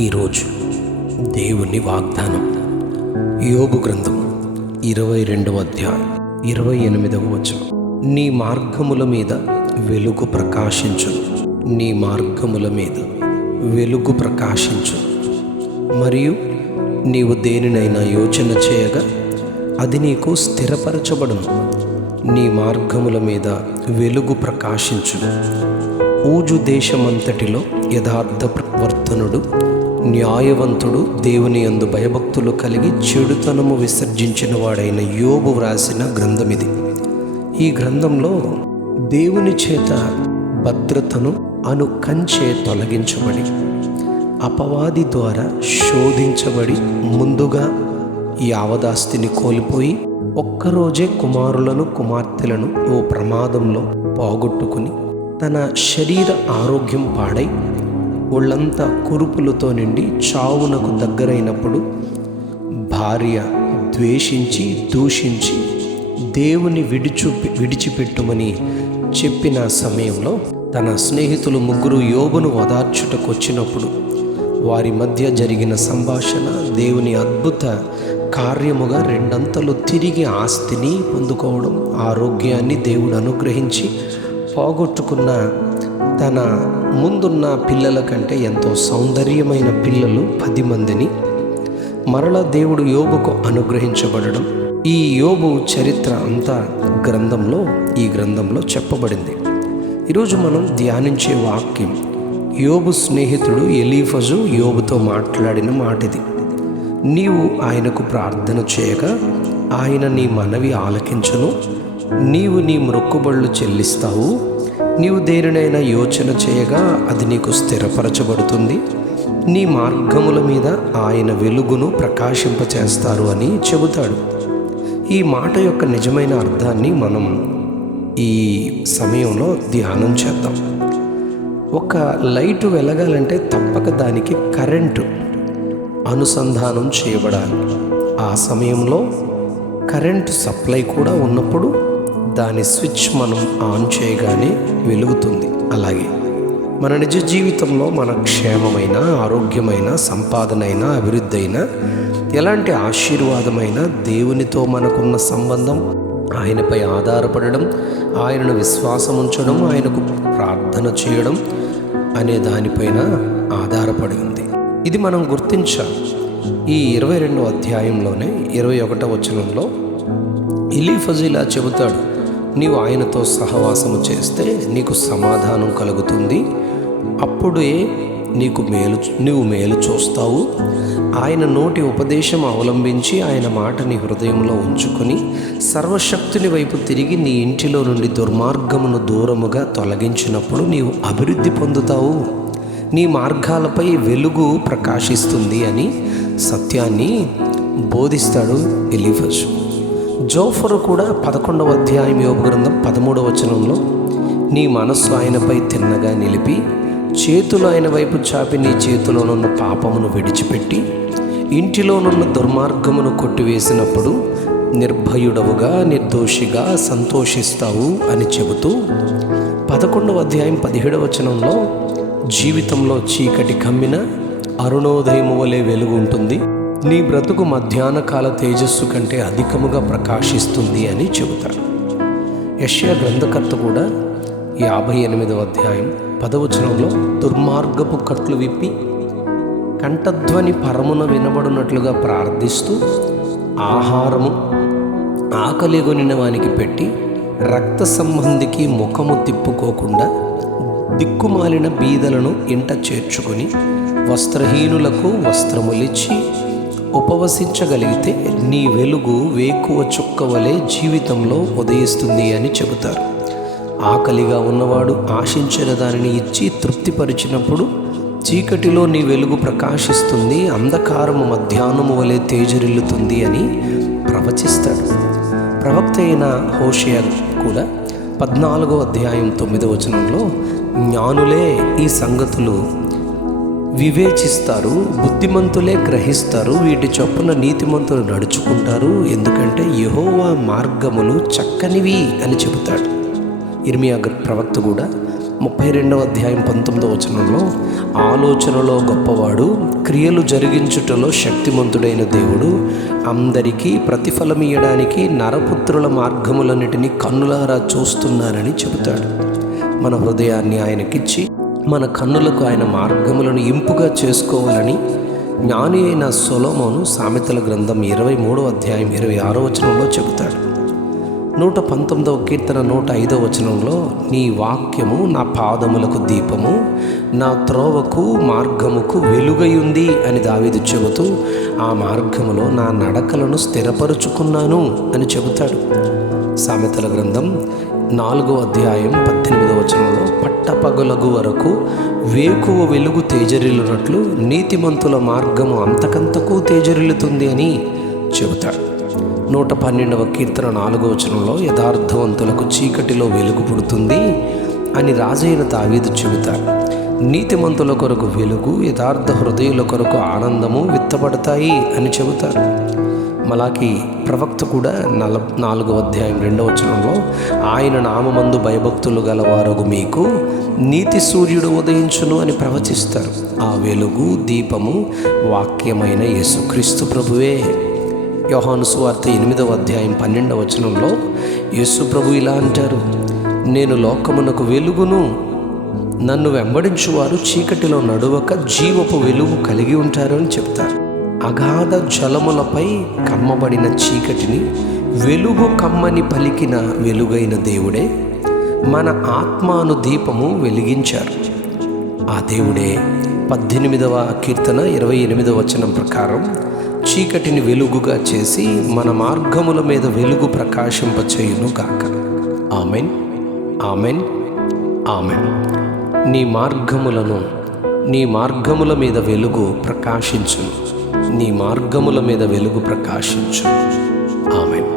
ఈరోజు దేవుని వాగ్దానం యోబు గ్రంథం 22వ అధ్యాయం 28వ వచనం. నీ మార్గముల మీద వెలుగు ప్రకాశించును, నీ మార్గముల మీద వెలుగు ప్రకాశించును, మరియు నీవు దేనినైనా యోచన చేయగా అది నీకు స్థిరపరచబడును. నీ మార్గముల మీద వెలుగు ప్రకాశించును. ఊజు దేశమంతటిలో యథార్థ ప్రవర్తనుడు, న్యాయవంతుడు, దేవుని యందు భయభక్తులు కలిగి చెడుతనము విసర్జించిన వాడైన యోబు వ్రాసిన గ్రంథమిది. ఈ గ్రంథంలో దేవుని చేత భద్రతను అను కంచె తొలగించబడి, అపవాది ద్వారా శోధించబడి, ముందుగా యావదాస్తిని కోల్పోయి ఒక్కరోజే కుమారులను కుమార్తెలను ఓ ప్రమాదంలో పోగొట్టుకుని, తన శరీర ఆరోగ్యం పాడై ఒళ్ళంతా కురుపులతో నిండి చావునకు దగ్గరైనప్పుడు భార్య ద్వేషించి దూషించి దేవుని విడిచిపెట్టుమని చెప్పిన సమయంలో తన స్నేహితులు ముగ్గురు యోబును ఓదార్చుటకు వచ్చినప్పుడు వారి మధ్య జరిగిన సంభాషణ దేవుని అద్భుత కార్యముగా రెండంతలు తిరిగి ఆస్తిని పొందుకోవడం, ఆరోగ్యాన్ని దేవుడు అనుగ్రహించి పోగొట్టుకున్న తన ముందున్న పిల్లల కంటే ఎంతో సౌందర్యమైన పిల్లలు 10 మందిని మరలా దేవుడు యోబుకు అనుగ్రహించబడడం, ఈ యోబు చరిత్ర అంతా ఈ గ్రంథంలో చెప్పబడింది. ఈరోజు మనం ధ్యానించే వాక్యం యోబు స్నేహితుడు ఎలీఫజు యోబుతో మాట్లాడిన మాటిది. నీవు ఆయనకు ప్రార్థన చేయగా ఆయన నీ మనవి ఆలకించును, నీవు నీ మొక్కుబళ్ళు చెల్లిస్తావు, నీవు దేనినైనా యోచన చేయగా అది నీకు స్థిరపరచబడుతుంది, నీ మార్గముల మీద ఆయన వెలుగును ప్రకాశింపచేస్తారు అని చెబుతాడు. ఈ మాట యొక్క నిజమైన అర్థాన్ని మనం ఈ సమయంలో ధ్యానం చేద్దాం. ఒక లైటు వెలగాలంటే తప్పక దానికి కరెంటు అనుసంధానం చేయబడాలి. ఆ సమయంలో కరెంటు సప్లై కూడా ఉన్నప్పుడు దాని స్విచ్ మనం ఆన్ చేయగానే వెలుగుతుంది. అలాగే మన నిజ జీవితంలో మన క్షేమమైన, ఆరోగ్యమైన, సంపాదనైనా, అభివృద్ధి అయినా, ఎలాంటి ఆశీర్వాదమైన దేవునితో మనకున్న సంబంధం, ఆయనపై ఆధారపడడం, ఆయనను విశ్వాసం ఉంచడం, ఆయనకు ప్రార్థన చేయడం అనే దానిపైన ఆధారపడి ఉంది. ఇది మనం గుర్తించాలి. ఈ 22వ అధ్యాయంలోనే 21వ వచనంలో ఎలీఫజు ఇలా చెబుతాడు, నీవు ఆయనతో సహవాసము చేస్తే నీకు సమాధానం కలుగుతుంది, అప్పుడే నీవు మేలు చూస్తావు. ఆయన నోటి ఉపదేశం అవలంబించి ఆయన మాట నీ హృదయంలో ఉంచుకొని సర్వశక్తుని వైపు తిరిగి నీ ఇంటిలో నుండి దుర్మార్గమును దూరముగా తొలగించినప్పుడు నీవు అభివృద్ధి పొందుతావు, నీ మార్గాలపై వెలుగు ప్రకాశిస్తుంది అని సత్యాన్ని బోధిస్తాడు ఎలీఫజు. జోఫరు కూడా 11వ అధ్యాయం యోబు గ్రంథం 13వ వచనంలో నీ మనస్సు ఆయనపై తిన్నగా నిలిపి చేతులు ఆయన వైపు చాపి నీ చేతిలోనున్న పాపమును విడిచిపెట్టి ఇంటిలోనున్న దుర్మార్గమును కొట్టివేసినప్పుడు నిర్భయుడవుగా నిర్దోషిగా సంతోషిస్తావు అని చెబుతూ 11వ అధ్యాయం 17వ వచనంలో జీవితంలో చీకటి కమ్మిన అరుణోదయము వలె వెలుగు ఉంటుంది, నీ బ్రతుకు మధ్యాహ్న కాల తేజస్సు కంటే అధికముగా ప్రకాశిస్తుంది అని చెబుతాడు. యెషయా గ్రంథకర్త కూడా 58వ అధ్యాయం 10వ వచనంలో దుర్మార్గపు కట్లు విప్పి కంఠధ్వని పరమున వినబడినట్లుగా ప్రార్థిస్తూ ఆహారము ఆకలిగొనిన వానికి పెట్టి రక్త సంబంధికి ముఖము తిప్పుకోకుండా దిక్కుమాలిన బీదలను ఇంట చేర్చుకొని వస్త్రహీనులకు వస్త్రములిచ్చి ఉపవసించగలిగితే నీ వెలుగు వేకువ చుక్క వలె జీవితంలో ఉదయిస్తుంది అని చెబుతారు. ఆకలిగా ఉన్నవాడు ఆశించిన దానిని ఇచ్చి తృప్తిపరిచినప్పుడు చీకటిలో నీ వెలుగు ప్రకాశిస్తుంది, అంధకారము మధ్యాహ్నము వలె తేజరిల్లుతుంది అని ప్రవచిస్తాడు. ప్రవక్త అయిన హోషేయ కూడా 14వ అధ్యాయం 9వ వచనంలో జ్ఞానులే ఈ సంగతులు వివేచిస్తారు, బుద్ధిమంతులే గ్రహిస్తారు, వీటి చొప్పున నీతిమంతులు నడుచుకుంటారు, ఎందుకంటే యెహోవా మార్గములు చక్కనివి అని చెబుతాడు. ఇర్మియా ప్రవక్త కూడా 32వ అధ్యాయం 19వ వచనంలో ఆలోచనలో గొప్పవాడు, క్రియలు జరిగించుటలో శక్తిమంతుడైన దేవుడు అందరికీ ప్రతిఫలం ఇయ్యడానికి నరపుత్రుల మార్గములన్నిటినీ కన్నులారా చూస్తున్నానని చెబుతాడు. మన హృదయాన్ని ఆయనకిచ్చి మన కన్నులకు ఆయన మార్గములను ఇంపుగా చేసుకోవాలని జ్ఞాని అయిన సొలొమోను సామెతల గ్రంథం 23వ అధ్యాయం 26వ వచనంలో చెబుతాడు. 119వ కీర్తన 105వ వచనంలో నీ వాక్యము నా పాదములకు దీపము, నా త్రోవకు మార్గముకు వెలుగయుంది అని దావీదు చెబుతూ ఆ మార్గములో నా నడకలను స్థిరపరుచుకున్నాను అని చెబుతాడు. సామెతల గ్రంథం 4వ అధ్యాయం 18వ వచనంలో పట్టపగలగు వరకు వేకువ వెలుగు తేజరిల్లునట్లు నీతిమంతుల మార్గము అంతకంతకు తేజరిల్లుతుంది అని చెబుతాడు. 112వ కీర్తన 4వ వచనంలో యథార్థవంతులకు చీకటిలో వెలుగు పుడుతుంది అని రాజైన దావీదు చెబుతాడు. నీతిమంతుల కొరకు వెలుగు, యథార్థ హృదయుల కొరకు ఆనందము విత్తబడతాయి అని చెబుతారు. మలాకి ప్రవక్త కూడా 4వ అధ్యాయం 2వ వచనంలో ఆయన నామమందు భయభక్తులు గలవారగు మీకు నీతి సూర్యుడు ఉదయించును అని ప్రవచిస్తారు. ఆ వెలుగు దీపము వాక్యమైన యేసుక్రీస్తు ప్రభువే. యోహాను సువార్త 8వ అధ్యాయం 12వ వచనంలో యేసు ప్రభు ఇలా అంటారు, నేను లోకమునకు వెలుగును, నన్ను వెంబడించువారు చీకటిలో నడువక జీవపు వెలుగు కలిగి ఉంటారు అని చెప్తారు. అగాధ జలములపై కమ్మబడిన చీకటిని వెలుగు కమ్మని పలికిన వెలుగైన దేవుడే మన ఆత్మాను దీపము వెలిగించారు. ఆ దేవుడే 18వ కీర్తన 28వ వచనం ప్రకారం చీకటిని వెలుగుగా చేసి మన మార్గముల మీద వెలుగు ప్రకాశింపచేయును గాక. Amen, amen, amen. నీ మార్గముల మీద వెలుగు ప్రకాశించును. నీ మార్గముల మీద వెలుగు ప్రకాశించును. ఆమెన్.